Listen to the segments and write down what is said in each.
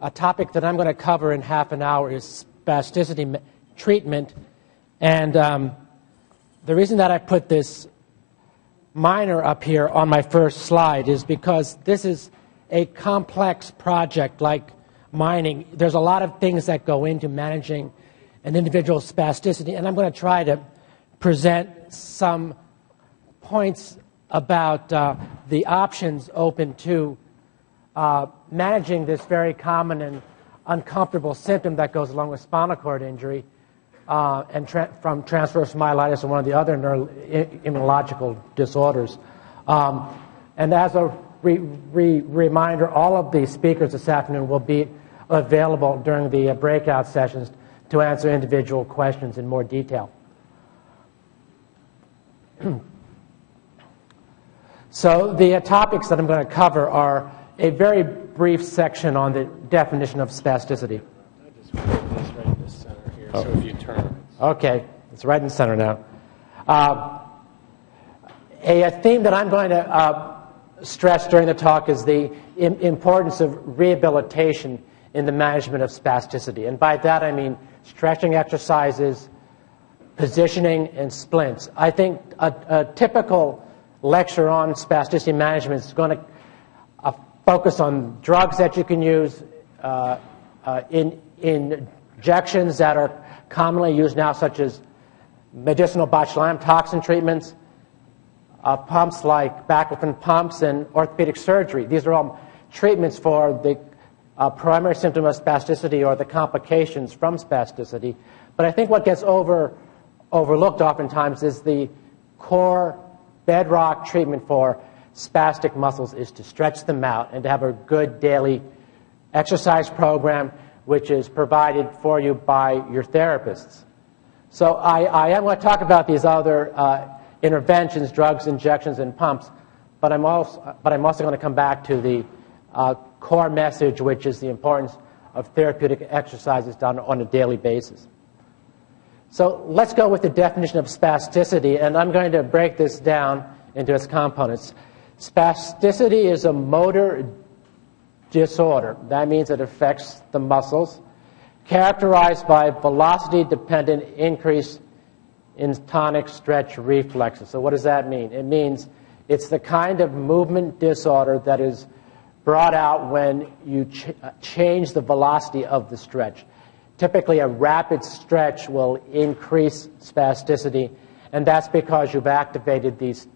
A topic that I'm going to cover in half an hour is spasticity treatment. And the reason that I put this minor up here on my first slide is because this is a complex project like mining. There's a lot of things that go into managing an individual's spasticity, and I'm going to try to present some points about the options open to managing this very common and uncomfortable symptom that goes along with spinal cord injury and from transverse myelitis and one of the other neuroimmunological disorders. And as a reminder, all of the speakers this afternoon will be available during the breakout sessions to answer individual questions in more detail. So the topics that I'm going to cover are a very brief section on the definition of spasticity. I just put this right in the center here, so if you turn. Okay, it's right in the center now. A theme that I'm going to stress during the talk is the importance of rehabilitation in the management of spasticity. And by that I mean stretching exercises, positioning, and splints. I think a typical lecture on spasticity management is going to focus on drugs that you can use, injections that are commonly used now, such as medicinal botulinum toxin treatments, pumps like Baclofen pumps, and orthopedic surgery. These are all treatments for the primary symptom of spasticity or the complications from spasticity. But I think what gets overlooked oftentimes is the core bedrock treatment for spastic muscles is to stretch them out and to have a good daily exercise program which is provided for you by your therapists. So I am going to talk about these other interventions, drugs, injections, and pumps, but I'm also going to come back to the core message, which is the importance of therapeutic exercises done on a daily basis. So let's go with the definition of spasticity, and I'm going to break this down into its components. Spasticity is a motor disorder. That means it affects the muscles, characterized by velocity-dependent increase in tonic stretch reflexes. So what does that mean? It means it's the kind of movement disorder that is brought out when you change the velocity of the stretch. Typically, a rapid stretch will increase spasticity, and that's because you've activated these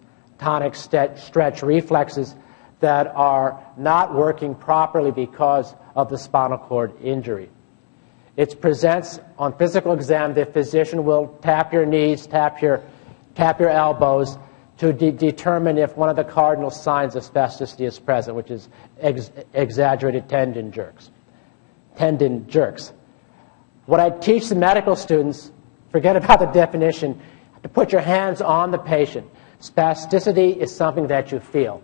tonic stretch reflexes that are not working properly because of the spinal cord injury. It presents on physical exam. The physician will tap your knees, tap your elbows to determine if one of the cardinal signs of spasticity is present, which is exaggerated tendon jerks. What I teach the medical students, forget about the definition, to put your hands on the patient. Spasticity is something that you feel.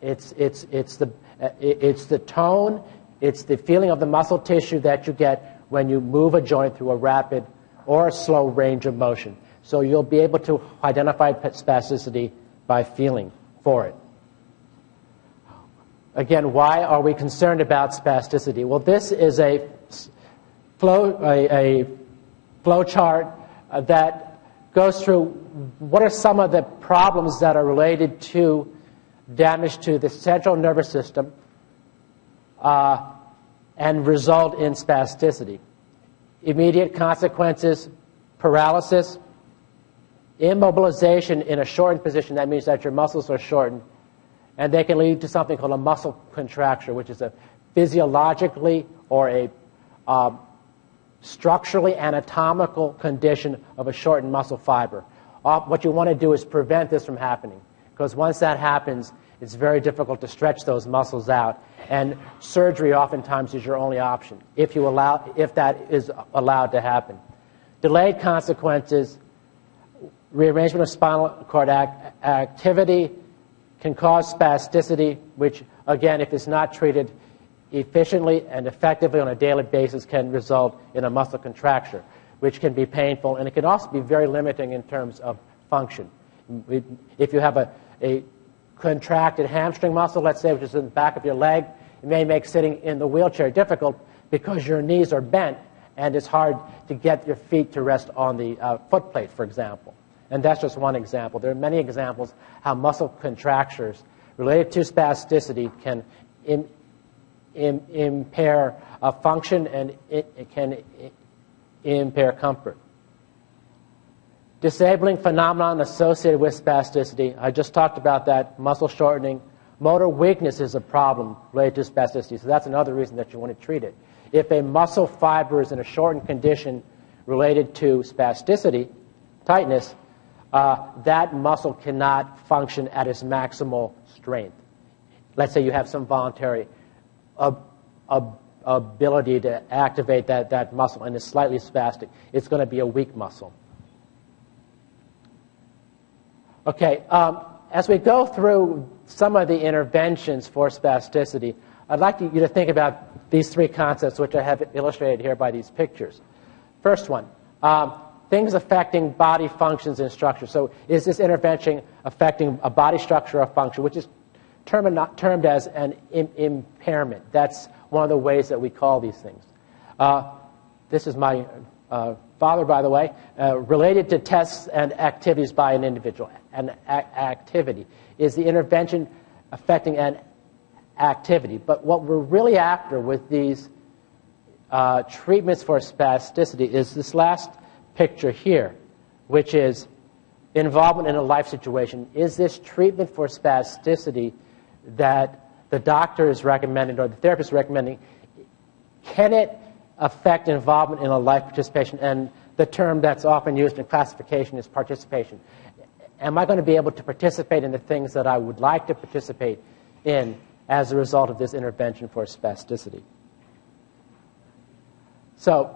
It's the tone, it's the feeling of the muscle tissue that you get when you move a joint through a rapid or a slow range of motion. So you'll be able to identify spasticity by feeling for it. Again, why are we concerned about spasticity? Well, this is a flow chart that goes through what are some of the problems that are related to damage to the central nervous system and result in spasticity. Immediate consequences: paralysis, immobilization in a shortened position. That means that your muscles are shortened, and they can lead to something called a muscle contracture, which is a physiologically or a structurally anatomical condition of a shortened muscle fiber. What you want to do is prevent this from happening, because once that happens, it's very difficult to stretch those muscles out, and surgery oftentimes is your only option if that is allowed to happen. Delayed consequences: rearrangement of spinal cord activity can cause spasticity, which, again, if it's not treated efficiently and effectively on a daily basis, can result in a muscle contracture, which can be painful, and it can also be very limiting in terms of function. If you have a contracted hamstring muscle, let's say, which is in the back of your leg, It may make sitting in the wheelchair difficult because your knees are bent and it's hard to get your feet to rest on the foot plate, for example. And that's just one example. There are many examples how muscle contractures related to spasticity can impair function, and it can impair comfort. Disabling phenomenon associated with spasticity. I just talked about that, muscle shortening. Motor weakness is a problem related to spasticity, so that's another reason that you want to treat it. If a muscle fiber is in a shortened condition related to spasticity, tightness, that muscle cannot function at its maximal strength. Let's say you have some voluntary ability to activate that muscle and it's slightly spastic. It's going to be a weak muscle. Okay, as we go through some of the interventions for spasticity, I'd like you to think about these three concepts, which I have illustrated here by these pictures. First one, things affecting body functions and structure. So is this intervention affecting a body structure or function, which is termed as an impairment? That's one of the ways that we call these things. This is my father, by the way, related to tests and activities by an individual. An activity is the intervention affecting an activity. But what we're really after with these treatments for spasticity is this last picture here, which is involvement in a life situation. Is this treatment for spasticity that the doctor is recommending or the therapist is recommending, can it affect involvement in a life participation? And the term that's often used in classification is participation. Am I going to be able to participate in the things that I would like to participate in as a result of this intervention for spasticity? So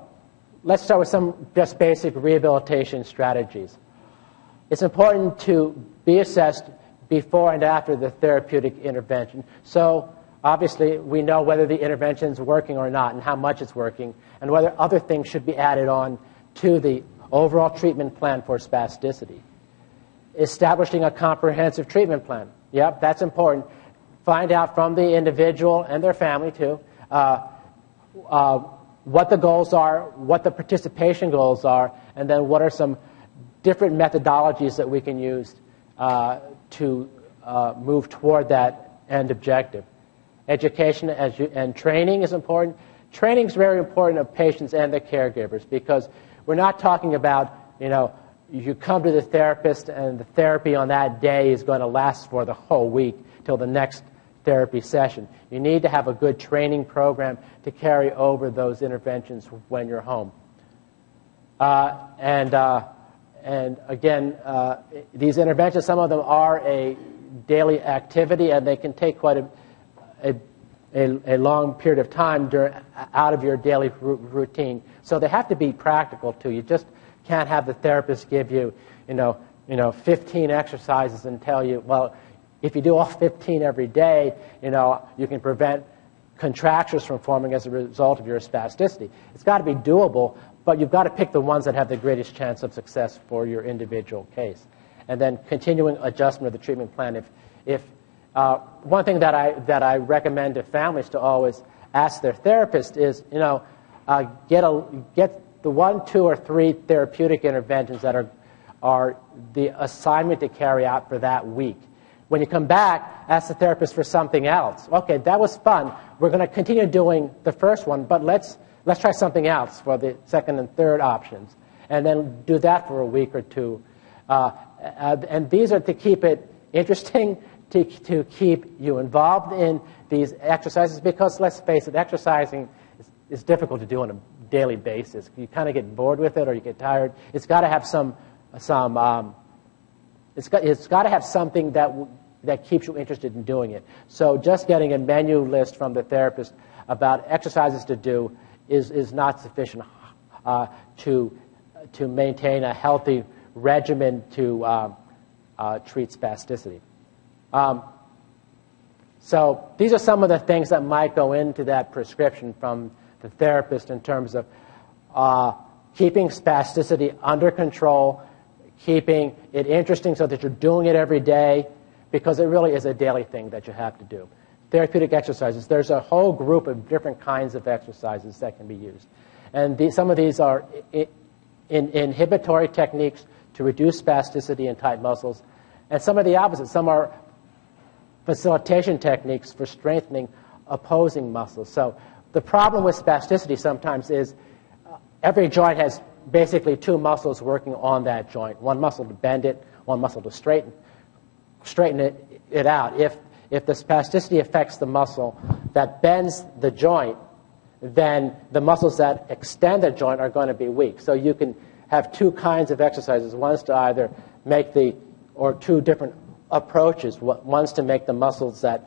let's start with some just basic rehabilitation strategies. It's important to be assessed before and after the therapeutic intervention. So obviously we know whether the intervention is working or not and how much it's working and whether other things should be added on to the overall treatment plan for spasticity. Establishing a comprehensive treatment plan. Yep, that's important. Find out from the individual and their family, too, what the goals are, what the participation goals are, and then what are some different methodologies that we can use to move toward that end objective. Education and training is important. Training is very important of patients and their caregivers because we're not talking about, you come to the therapist and the therapy on that day is going to last for the whole week till the next therapy session. You need to have a good training program to carry over those interventions when you're home. And again, these interventions, some of them are a daily activity and they can take quite a long period of time out of your daily routine. So they have to be practical too. You just can't have the therapist give you, 15 exercises and tell you, well, if you do all 15 every day, you can prevent contractures from forming as a result of your spasticity. It's got to be doable, but you've got to pick the ones that have the greatest chance of success for your individual case. And then continuing adjustment of the treatment plan. If one thing that I recommend to families to always ask their therapist is, get the 1, 2, or 3 therapeutic interventions that are the assignment to carry out for that week. When you come back, ask the therapist for something else. Okay, that was fun. We're going to continue doing the first one, but let's try something else for the second and third options, and then do that for a week or two. And these are to keep it interesting, to keep you involved in these exercises, because let's face it, exercising is difficult to do on a daily basis. You kind of get bored with it, or you get tired. It's got to have it's got to have something that keeps you interested in doing it. So just getting a menu list from the therapist about exercises to do is not sufficient to maintain a healthy regimen to treat spasticity. So these are some of the things that might go into that prescription from the therapist in terms of keeping spasticity under control, keeping it interesting so that you're doing it every day, because it really is a daily thing that you have to do. therapeutic exercises. There's a whole group of different kinds of exercises that can be used. And some of these are inhibitory techniques to reduce spasticity in tight muscles, and some are the opposite. Some are facilitation techniques for strengthening opposing muscles. So the problem with spasticity sometimes is every joint has basically two muscles working on that joint, one muscle to bend it, one muscle to straighten it out. If the spasticity affects the muscle that bends the joint, then the muscles that extend the joint are going to be weak. So you can have two kinds of exercises. One's to either make or two different approaches. One's to make the muscles the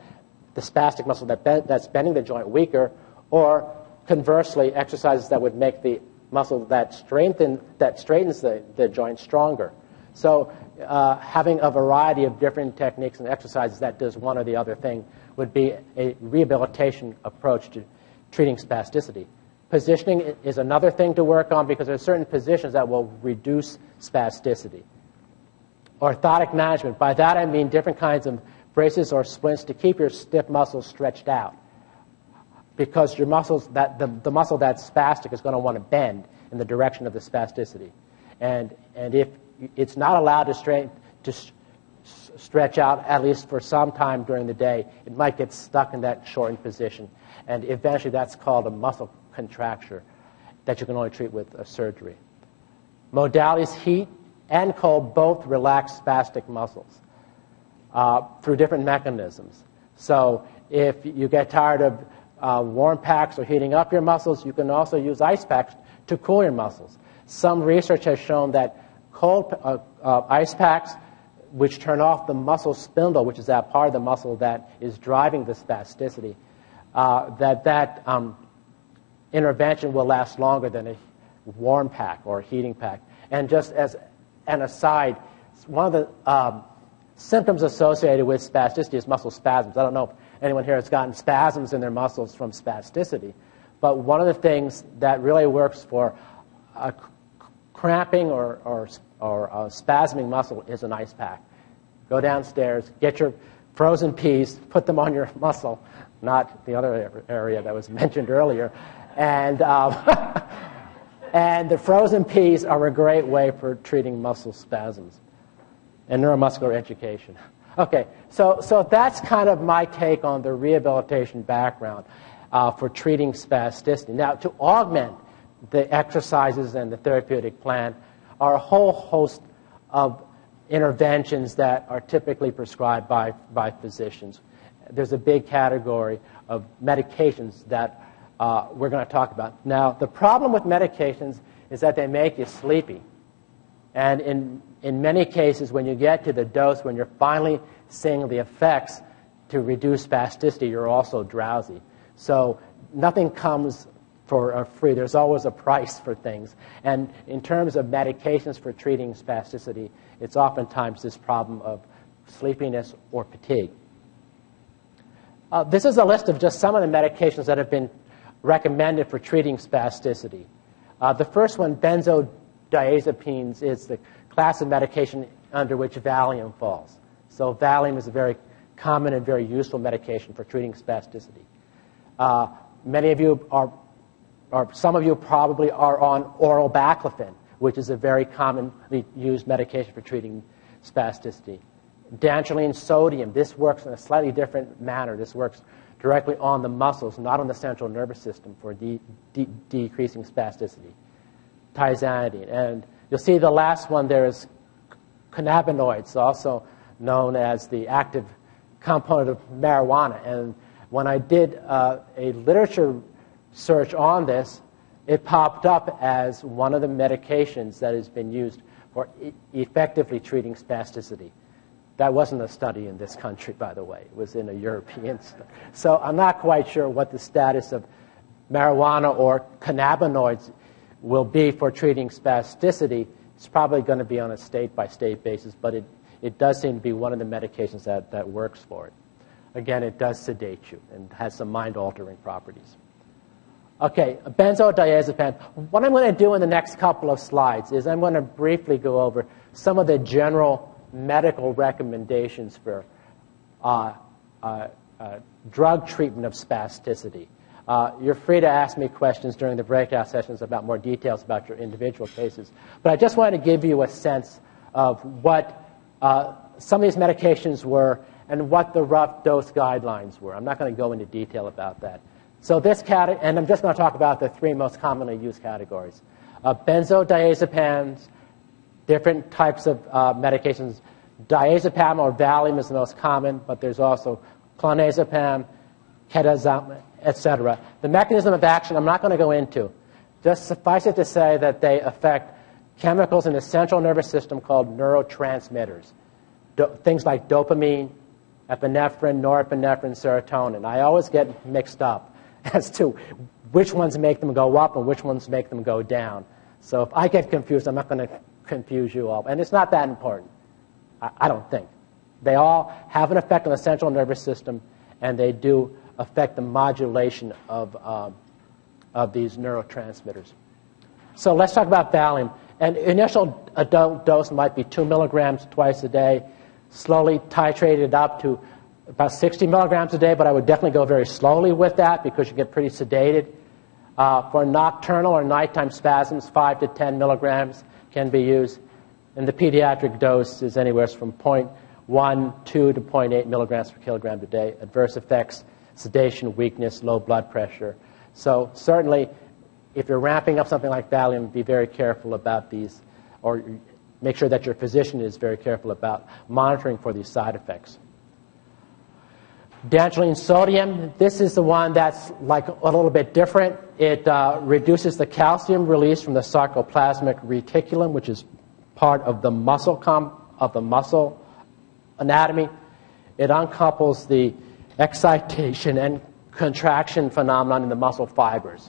spastic muscle that's bending the joint weaker, or conversely, exercises that would make the muscle that straightens the joint stronger. So having a variety of different techniques and exercises that does one or the other thing would be a rehabilitation approach to treating spasticity. Positioning is another thing to work on because there are certain positions that will reduce spasticity. Orthotic management, by that I mean different kinds of braces or splints to keep your stiff muscles stretched out, because your muscles, the muscle that's spastic is going to want to bend in the direction of the spasticity. And if it's not allowed to stretch out, at least for some time during the day, it might get stuck in that shortened position. And eventually that's called a muscle contracture that you can only treat with a surgery. Modalities, heat and cold, both relax spastic muscles through different mechanisms. So if you get tired of warm packs or heating up your muscles, you can also use ice packs to cool your muscles. Some research has shown that cold ice packs, which turn off the muscle spindle, which is that part of the muscle that is driving the spasticity, that intervention will last longer than a warm pack or a heating pack. And just as an aside, one of the symptoms associated with spasticity is muscle spasms. I don't know if anyone here has gotten spasms in their muscles from spasticity, but one of the things that really works for cramping or spasming muscle is an ice pack. Go downstairs, get your frozen peas, put them on your muscle, not the other area that was mentioned earlier, and and the frozen peas are a great way for treating muscle spasms and neuromuscular education. Okay, so that's kind of my take on the rehabilitation background for treating spasticity. Now, to augment the exercises and the therapeutic plan are a whole host of interventions that are typically prescribed by physicians. There's a big category of medications that we're going to talk about. Now, the problem with medications is that they make you sleepy. And in many cases, when you get to the dose, when you're finally seeing the effects to reduce spasticity, you're also drowsy. So nothing comes for free. There's always a price for things. And in terms of medications for treating spasticity, it's oftentimes this problem of sleepiness or fatigue. This is a list of just some of the medications that have been recommended for treating spasticity. The first one, Benzodiazepines, is the class of medication under which Valium falls. So Valium is a very common and very useful medication for treating spasticity. Many of you some of you probably are on oral Baclofen, which is a very commonly used medication for treating spasticity. Dantrolene sodium, this works in a slightly different manner. This works directly on the muscles, not on the central nervous system, for decreasing spasticity. Tizanidine. And you'll see the last one there is cannabinoids, also known as the active component of marijuana. And when I did a literature search on this, it popped up as one of the medications that has been used for effectively treating spasticity. That wasn't a study in this country, by the way. It was in a European study. So I'm not quite sure what the status of marijuana or cannabinoids will be for treating spasticity. It's probably going to be on a state-by-state basis, but it does seem to be one of the medications that works for it. Again, it does sedate you and has some mind-altering properties. Okay, benzodiazepines. What I'm going to do in the next couple of slides is I'm going to briefly go over some of the general medical recommendations for drug treatment of spasticity. You're free to ask me questions during the breakout sessions about more details about your individual cases. But I just wanted to give you a sense of what some of these medications were and what the rough dose guidelines were. I'm not going to go into detail about that. So this category, and I'm just going to talk about the three most commonly used categories. Benzodiazepines, different types of medications. Diazepam or Valium is the most common, but there's also clonazepam, ketazepam, etc. The mechanism of action I'm not going to go into. Just suffice it to say that they affect chemicals in the central nervous system called neurotransmitters. Things like dopamine, epinephrine, norepinephrine, serotonin. I always get mixed up as to which ones make them go up and which ones make them go down. So if I get confused, I'm not going to confuse you all. And it's not that important, I don't think. They all have an effect on the central nervous system, and they do affect the modulation of these neurotransmitters. So let's talk about Valium. An initial adult dose might be 2 milligrams twice a day, slowly titrated up to about 60 milligrams a day, but I would definitely go very slowly with that because you get pretty sedated. For nocturnal or nighttime spasms, 5 to 10 milligrams can be used, and the pediatric dose is anywhere from 0.12 to 0.8 milligrams per kilogram a day. Adverse effects, sedation, weakness, low blood pressure. So certainly, if you're ramping up something like Valium, be very careful about these, or make sure that your physician is very careful about monitoring for these side effects. Dantrolene sodium, this is the one that's like a little bit different. It reduces the calcium release from the sarcoplasmic reticulum, which is part of the muscle anatomy. It uncouples the excitation and contraction phenomenon in the muscle fibers.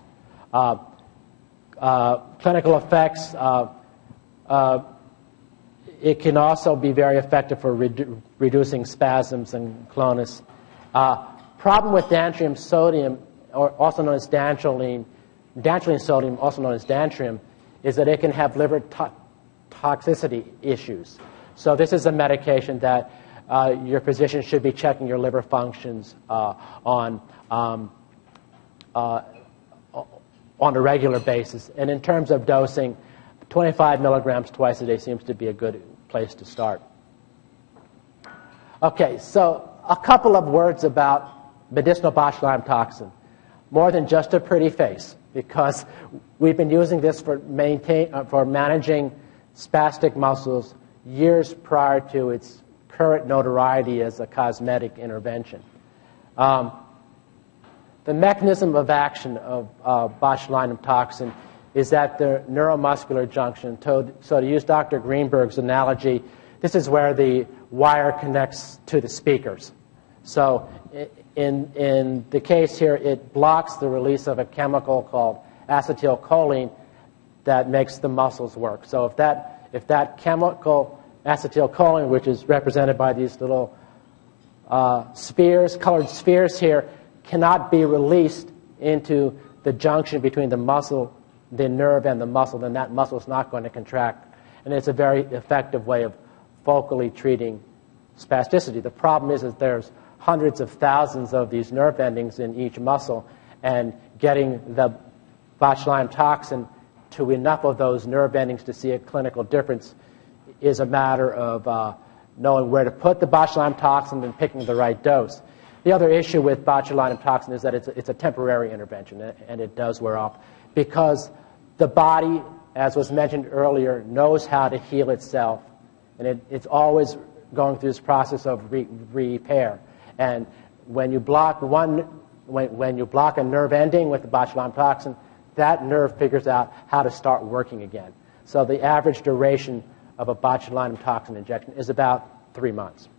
Clinical effects, it can also be very effective for reducing spasms and clonus. Problem with Dantrium sodium, or also known as Dantrolene sodium, also known as Dantrium, is that it can have liver toxicity issues. So this is a medication that your physician should be checking your liver functions on a regular basis. And in terms of dosing, 25 milligrams twice a day seems to be a good place to start. Okay, so a couple of words about medicinal botulinum toxin. More than just a pretty face, because we've been using this for managing spastic muscles years prior to its current notoriety as a cosmetic intervention. The mechanism of action of botulinum toxin is at the neuromuscular junction. So to use Dr. Greenberg's analogy, this is where the wire connects to the speakers. So in the case here, it blocks the release of a chemical called acetylcholine that makes the muscles work. So if that chemical acetylcholine, which is represented by these little spheres, colored spheres here, cannot be released into the junction between the muscle, the nerve, and the muscle, then that muscle is not going to contract. And it's a very effective way of focally treating spasticity. The problem is that there's hundreds of thousands of these nerve endings in each muscle, and getting the botulinum toxin to enough of those nerve endings to see a clinical difference is a matter of knowing where to put the botulinum toxin and picking the right dose. The other issue with botulinum toxin is that it's a temporary intervention, and it does wear off, because the body, as was mentioned earlier, knows how to heal itself, and it's always going through this process of repair. And when you block when you block a nerve ending with the botulinum toxin, that nerve figures out how to start working again. So the average duration of a botulinum toxin injection is about 3 months.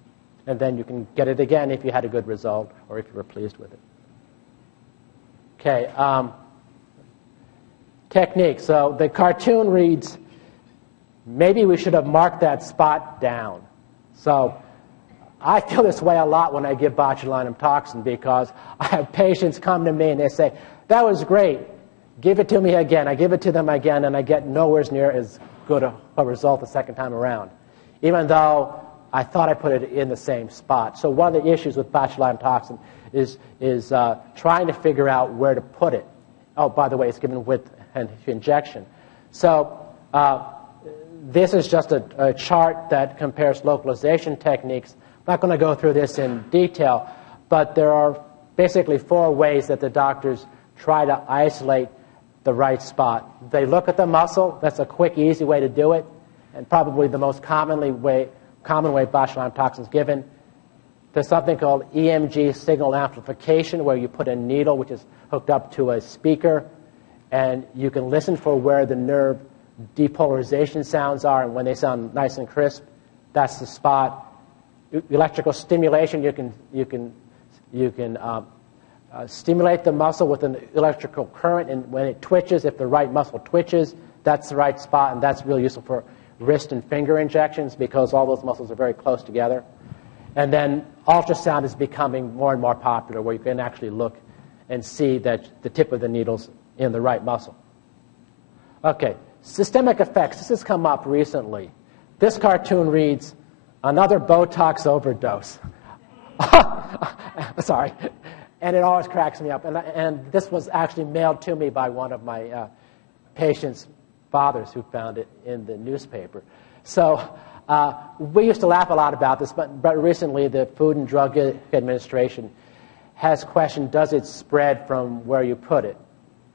And then you can get it again if you had a good result or if you were pleased with it. Okay, technique. So the cartoon reads, maybe we should have marked that spot down. So I feel this way a lot when I give botulinum toxin, because I have patients come to me and they say, that was great, give it to me again. I give it to them again, and I get nowhere near as good a result the second time around, even though I thought I put it in the same spot. So one of the issues with botulinum toxin is trying to figure out where to put it. Oh, by the way, it's given with an injection. So this is just a chart that compares localization techniques. I'm not going to go through this in detail, but there are basically 4 ways that the doctors try to isolate the right spot. They look at the muscle. That's a quick, easy way to do it, and probably the most common way botulinum toxin is given. There's something called EMG signal amplification, where you put a needle which is hooked up to a speaker, and you can listen for where the nerve depolarization sounds are, and when they sound nice and crisp, that's the spot. Electrical stimulation, you can stimulate the muscle with an electrical current, and when it twitches, if the right muscle twitches, that's the right spot, and that's really useful for wrist and finger injections because all those muscles are very close together. And then ultrasound is becoming more and more popular, where you can actually look and see that the tip of the needle's in the right muscle. Okay, systemic effects. This has come up recently. This cartoon reads, "Another Botox overdose." Sorry. And it always cracks me up. And this was actually mailed to me by one of my patients' fathers who found it in the newspaper. So we used to laugh a lot about this, but recently the Food and Drug Administration has questioned, does it spread from where you put it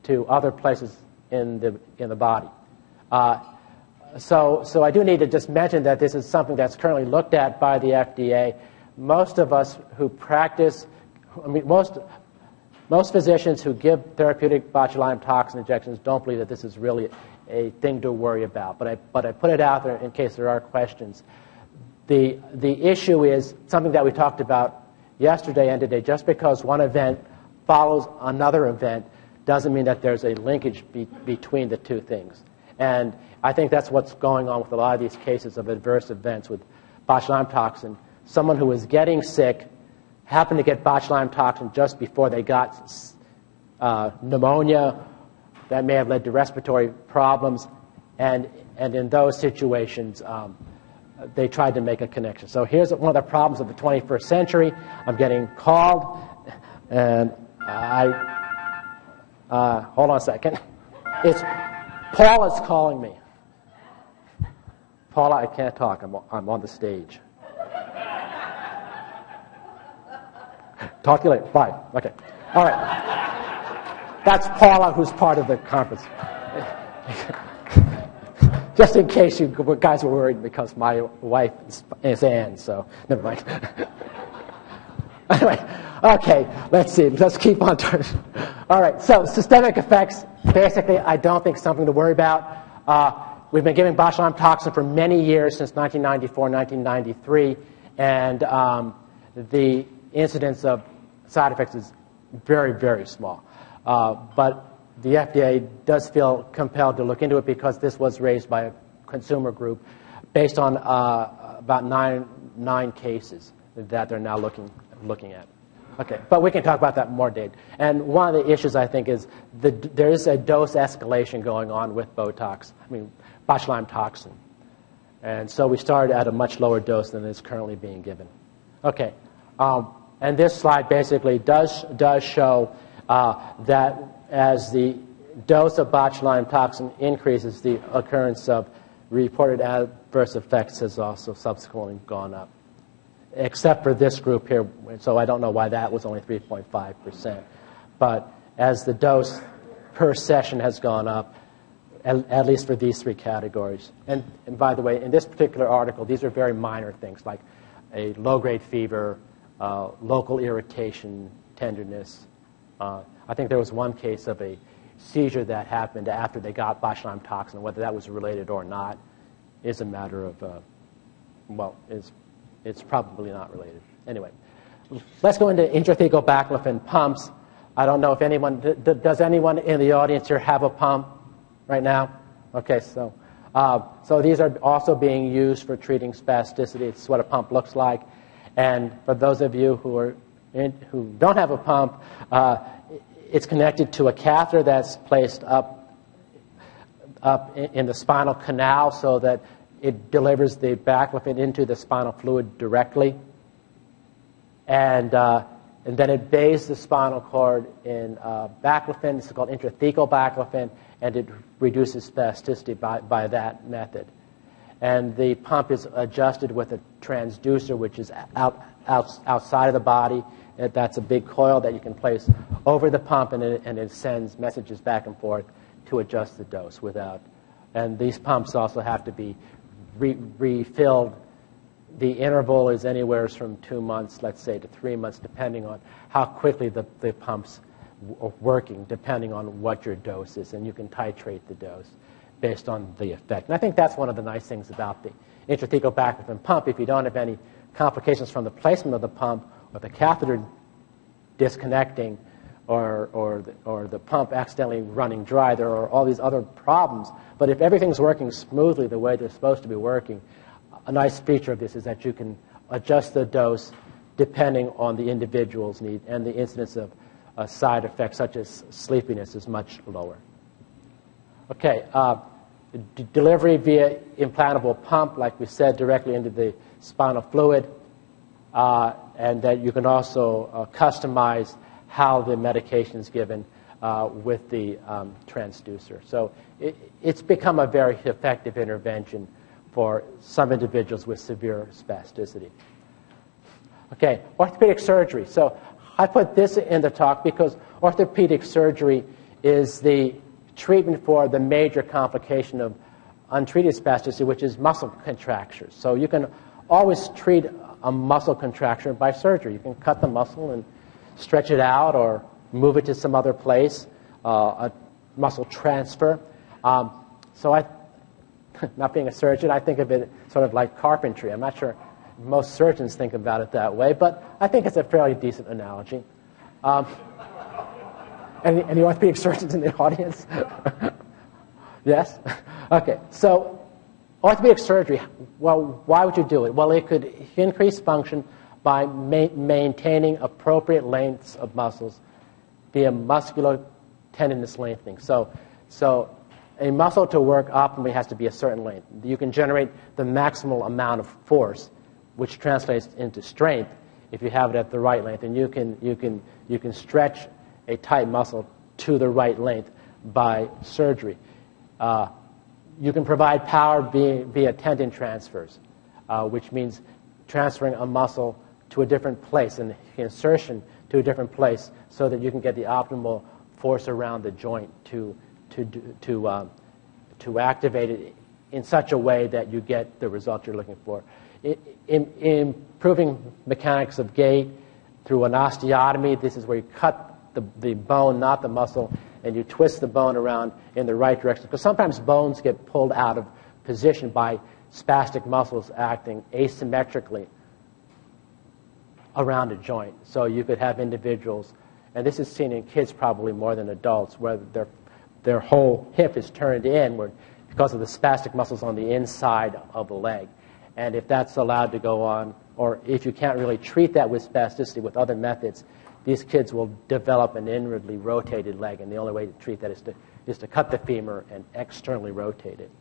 to other places in the body? So I do need to just mention that this is something that's currently looked at by the FDA. Most of us who practice, most physicians who give therapeutic botulinum toxin injections don't believe that this is really a thing to worry about. But I put it out there in case there are questions. The issue is something that we talked about yesterday and today. Just because one event follows another event doesn't mean that there's a linkage between the two things. And I think that's what's going on with a lot of these cases of adverse events with botulinum toxin. Someone who was getting sick happened to get botulinum toxin just before they got pneumonia. That may have led to respiratory problems. And in those situations, they tried to make a connection. So here's one of the problems of the 21st century. I'm getting called, and hold on a second. Paula's calling me. Paula, I can't talk. I'm on the stage. Talk to you later. Bye. Okay. All right. That's Paula, who's part of the conference. Just in case you guys were worried, because my wife is Ann, so never mind. Anyway, okay, let's see. Let's keep on turning. All right, so systemic effects, basically, I don't think something to worry about. We've been giving botulinum toxin for many years, since 1994, 1993, and the incidence of side effects is very, very small. But the FDA does feel compelled to look into it because this was raised by a consumer group based on about nine cases that they're now looking at. Okay, but we can talk about that more, Dave. And one of the issues, I think, is there is a dose escalation going on with botulinum toxin. And so we started at a much lower dose than is currently being given. Okay, and this slide basically does show that as the dose of botulinum toxin increases, the occurrence of reported adverse effects has also subsequently gone up, except for this group here. So I don't know why that was only 3.5%. But as the dose per session has gone up, at least for these three categories. And by the way, in this particular article, these are very minor things like a low-grade fever, local irritation, tenderness. I think there was one case of a seizure that happened after they got botulinum toxin. Whether that was related or not is a matter of, it's probably not related. Anyway, let's go into intrathecal baclofen pumps. I don't know if anyone, does anyone in the audience here have a pump right now? Okay, so these are also being used for treating spasticity. It's what a pump looks like. And for those of you who don't have a pump, it's connected to a catheter that's placed up in the spinal canal so that it delivers the baclofen into the spinal fluid directly. And and then it bathes the spinal cord in baclofen. It's called intrathecal baclofen, and it reduces spasticity by that method. And the pump is adjusted with a transducer, which is outside of the body. That's a big coil that you can place over the pump, and it sends messages back and forth to adjust the dose without. And these pumps also have to be refilled. The interval is anywhere from 2 months, let's say, to 3 months, depending on how quickly the pumps are working, depending on what your dose is. And you can titrate the dose based on the effect. And I think that's one of the nice things about the intrathecal baclofen pump. If you don't have any complications from the placement of the pump or the catheter disconnecting or the pump accidentally running dry, there are all these other problems. But if everything's working smoothly the way they're supposed to be working, a nice feature of this is that you can adjust the dose depending on the individual's need, and the incidence of side effects such as sleepiness is much lower. Okay, delivery via implantable pump, like we said, directly into the spinal fluid, and that you can also customize how the medication is given with the transducer. So it's become a very effective intervention for some individuals with severe spasticity. Okay, orthopedic surgery. So I put this in the talk because orthopedic surgery is the treatment for the major complication of untreated spasticity, which is muscle contractures. So you can always treat a muscle contracture by surgery. You can cut the muscle and stretch it out or move it to some other place, a muscle transfer. So I, not being a surgeon, I think of it sort of like carpentry. I'm not sure most surgeons think about it that way, but I think it's a fairly decent analogy. Any orthopedic surgeons in the audience? Yes? Okay, so orthopedic surgery, well, why would you do it? Well, it could increase function by maintaining appropriate lengths of muscles via muscular tendinous lengthening. So a muscle to work optimally has to be a certain length. You can generate the maximal amount of force, which translates into strength, if you have it at the right length. And you can stretch a tight muscle to the right length by surgery. You can provide power via tendon transfers, which means transferring a muscle to a different place and insertion to a different place so that you can get the optimal force around the joint to activate it in such a way that you get the result you're looking for. Improving mechanics of gait through an osteotomy. This is where you cut the bone, not the muscle, and you twist the bone around in the right direction. Because sometimes bones get pulled out of position by spastic muscles acting asymmetrically around a joint. So you could have individuals, and this is seen in kids probably more than adults, where their whole hip is turned inward because of the spastic muscles on the inside of the leg. And if that's allowed to go on, or if you can't really treat that with spasticity with other methods, these kids will develop an inwardly rotated leg, and the only way to treat that is to cut the femur and externally rotate it.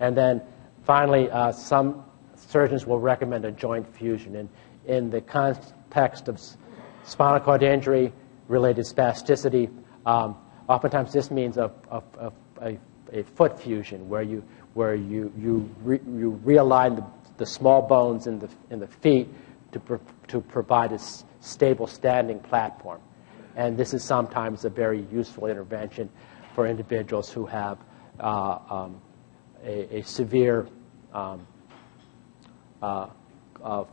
And then finally, some surgeons will recommend a joint fusion. And in the context of spinal cord injury related spasticity, oftentimes this means a foot fusion, where you realign the small bones in the feet to provide a stable standing platform. And this is sometimes a very useful intervention for individuals who have a severe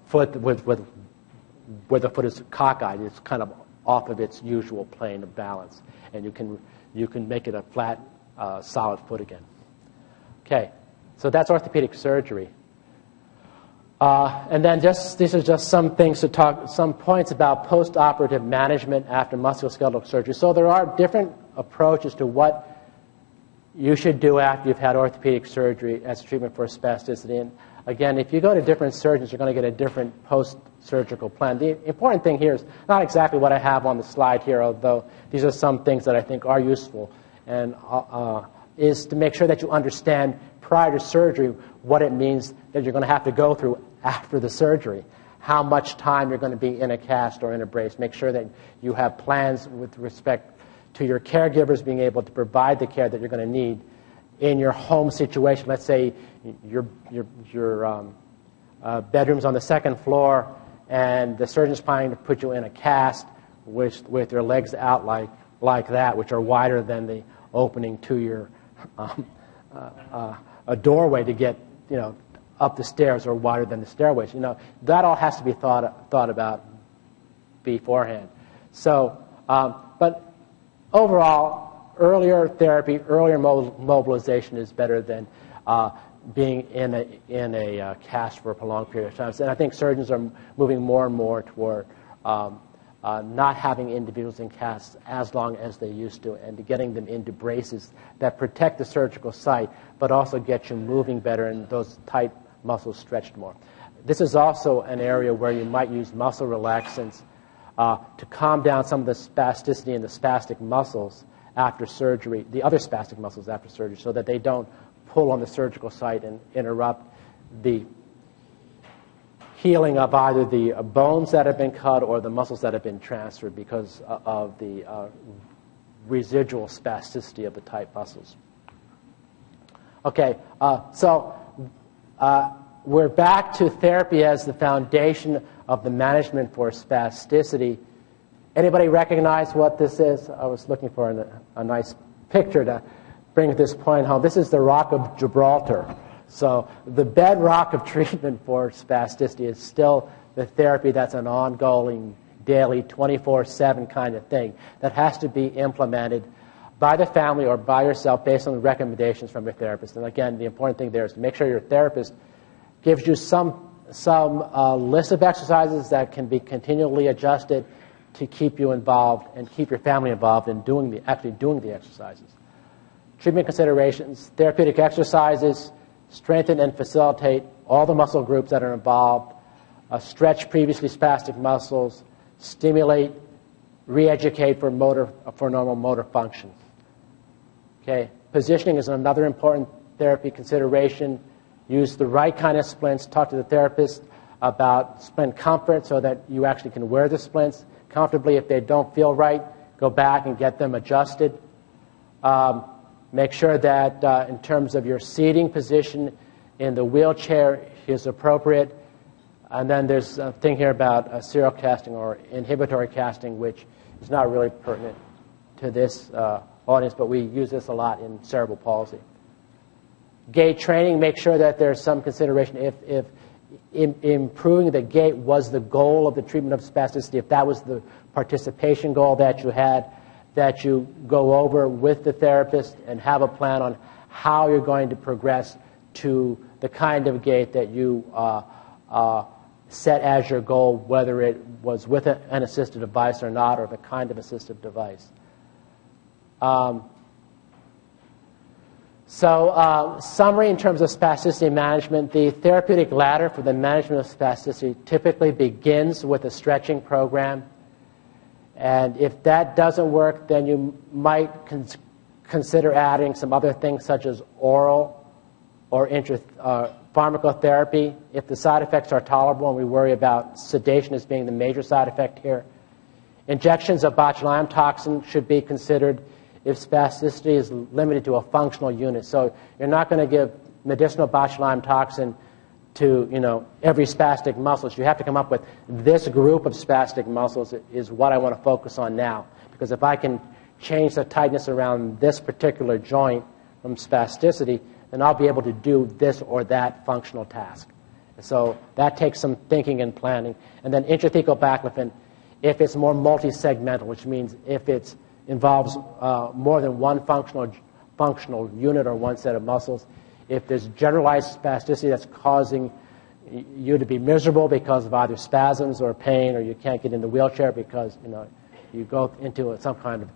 foot where the foot is cockeyed. It's kind of off of its usual plane of balance, and you can make it a flat, solid foot again. Okay, so that's orthopedic surgery. And then these are just some things to talk, some points about post-operative management after musculoskeletal surgery. So there are different approaches to what you should do after you've had orthopedic surgery as treatment for spasticity. And again, if you go to different surgeons, you're going to get a different post-surgical plan. The important thing here is not exactly what I have on the slide here, although these are some things that I think are useful, and is to make sure that you understand prior to surgery what it means that you're going to have to go through after the surgery, how much time you're going to be in a cast or in a brace. Make sure that you have plans with respect to your caregivers being able to provide the care that you're going to need in your home situation. Let's say your bedroom's on the second floor, and the surgeon's planning to put you in a cast with your legs out like that, which are wider than the opening to your a doorway to get up the stairs, or wider than the stairways. That all has to be thought about beforehand. So, but overall, earlier therapy, earlier mobilization is better than being in a cast for a prolonged period of time. And I think surgeons are moving more and more toward not having individuals in casts as long as they used to, and getting them into braces that protect the surgical site, but also get you moving better and those tight muscles stretched more. This is also an area where you might use muscle relaxants to calm down some of the spasticity in the spastic muscles after surgery, the other spastic muscles after surgery, so that they don't pull on the surgical site and interrupt the healing of either the bones that have been cut or the muscles that have been transferred because of the residual spasticity of the tight muscles. Okay, so we're back to therapy as the foundation of the management for spasticity. Anybody recognize what this is? I was looking for a nice picture to bring this point home. This is the Rock of Gibraltar. So the bedrock of treatment for spasticity is still the therapy that's an ongoing, daily, 24/7 kind of thing that has to be implemented by the family or by yourself based on the recommendations from your therapist. And again, the important thing there is to make sure your therapist gives you some list of exercises that can be continually adjusted to keep you involved and keep your family involved in actually doing the exercises. Treatment considerations: therapeutic exercises strengthen and facilitate all the muscle groups that are involved, stretch previously spastic muscles, stimulate, re-educate for normal motor functions. Okay, positioning is another important therapy consideration. Use the right kind of splints. Talk to the therapist about splint comfort so that you actually can wear the splints comfortably. If they don't feel right, go back and get them adjusted. Make sure that in terms of your seating position in the wheelchair is appropriate. And then there's a thing here about serial casting or inhibitory casting, which is not really pertinent to this audience, but we use this a lot in cerebral palsy. Gait training, make sure that there's some consideration if improving the gait was the goal of the treatment of spasticity, if that was the participation goal that you had, that you go over with the therapist and have a plan on how you're going to progress to the kind of gait that you set as your goal, whether it was with an assistive device or not, or the kind of assistive device. Summary in terms of spasticity management: the therapeutic ladder for the management of spasticity typically begins with a stretching program. And if that doesn't work, then you might consider adding some other things such as oral or pharmacotherapy if the side effects are tolerable, and we worry about sedation as being the major side effect here. Injections of botulinum toxin should be considered if spasticity is limited to a functional unit. So you're not going to give medicinal botulinum toxin to every spastic muscle. So you have to come up with this group of spastic muscles is what I want to focus on now. Because if I can change the tightness around this particular joint from spasticity, then I'll be able to do this or that functional task. So that takes some thinking and planning. And then intrathecal baclofen, if it's more multi-segmental, which means if it involves more than one functional unit or one set of muscles. If there's generalized spasticity that's causing you to be miserable because of either spasms or pain, or you can't get in the wheelchair because you go into some kind of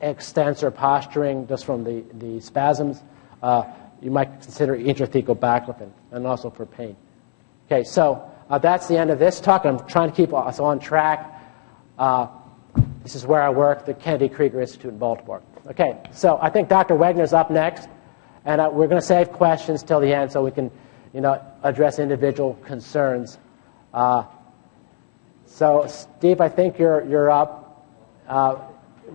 extensor posturing just from the spasms, you might consider intrathecal baclofen, and also for pain. Okay, so that's the end of this talk. I'm trying to keep us on track. This is where I work, the Kennedy Krieger Institute in Baltimore. Okay, so I think Dr. Wegner's up next, and we're going to save questions till the end so we can, address individual concerns So, Steve, I think you're up.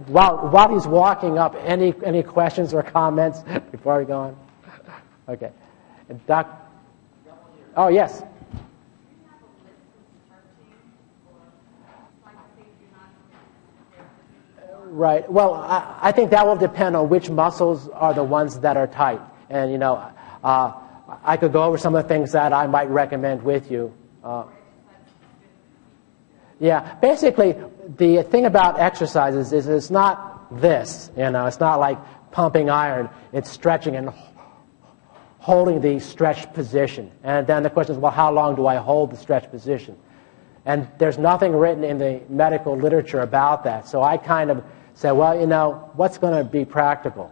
While he's walking up, any questions or comments before we go on? Okay. And Doc. Oh, yes. Right. Well, I think that will depend on which muscles are the ones that are tight. And, I could go over some of the things that I might recommend with you. Yeah. Basically, the thing about exercises is it's not this. It's not like pumping iron. It's stretching and holding the stretched position. And then the question is, well, how long do I hold the stretched position? And there's nothing written in the medical literature about that. So I kind of say, well, what's going to be practical?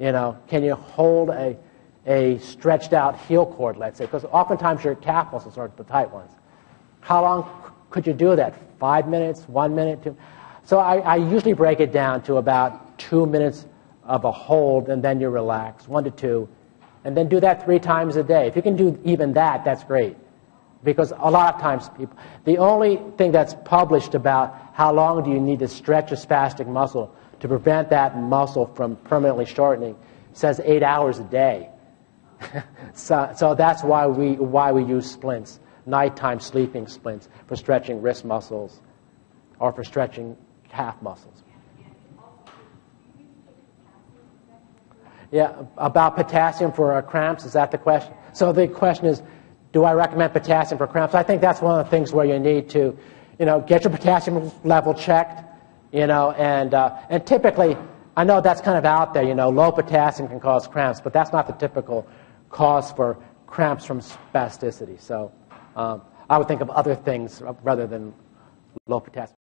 Can you hold a stretched out heel cord, let's say? Because oftentimes your calf muscles are the tight ones. How long could you do that? 5 minutes, 1 minute, 2? So I usually break it down to about 2 minutes of a hold, and then you relax, 1 to 2. And then do that 3 times a day. If you can do even that, that's great. Because a lot of times the only thing that's published about how long do you need to stretch a spastic muscle to prevent that muscle from permanently shortening says 8 hours a day. So that's why we use splints, nighttime sleeping splints, for stretching wrist muscles or for stretching calf muscles. Yeah, about potassium for cramps, is that the question? So the question is, do I recommend potassium for cramps? I think that's one of the things where you need to, get your potassium level checked, and typically, I know that's kind of out there, low potassium can cause cramps, but that's not the typical cause for cramps from spasticity. So I would think of other things rather than low potassium.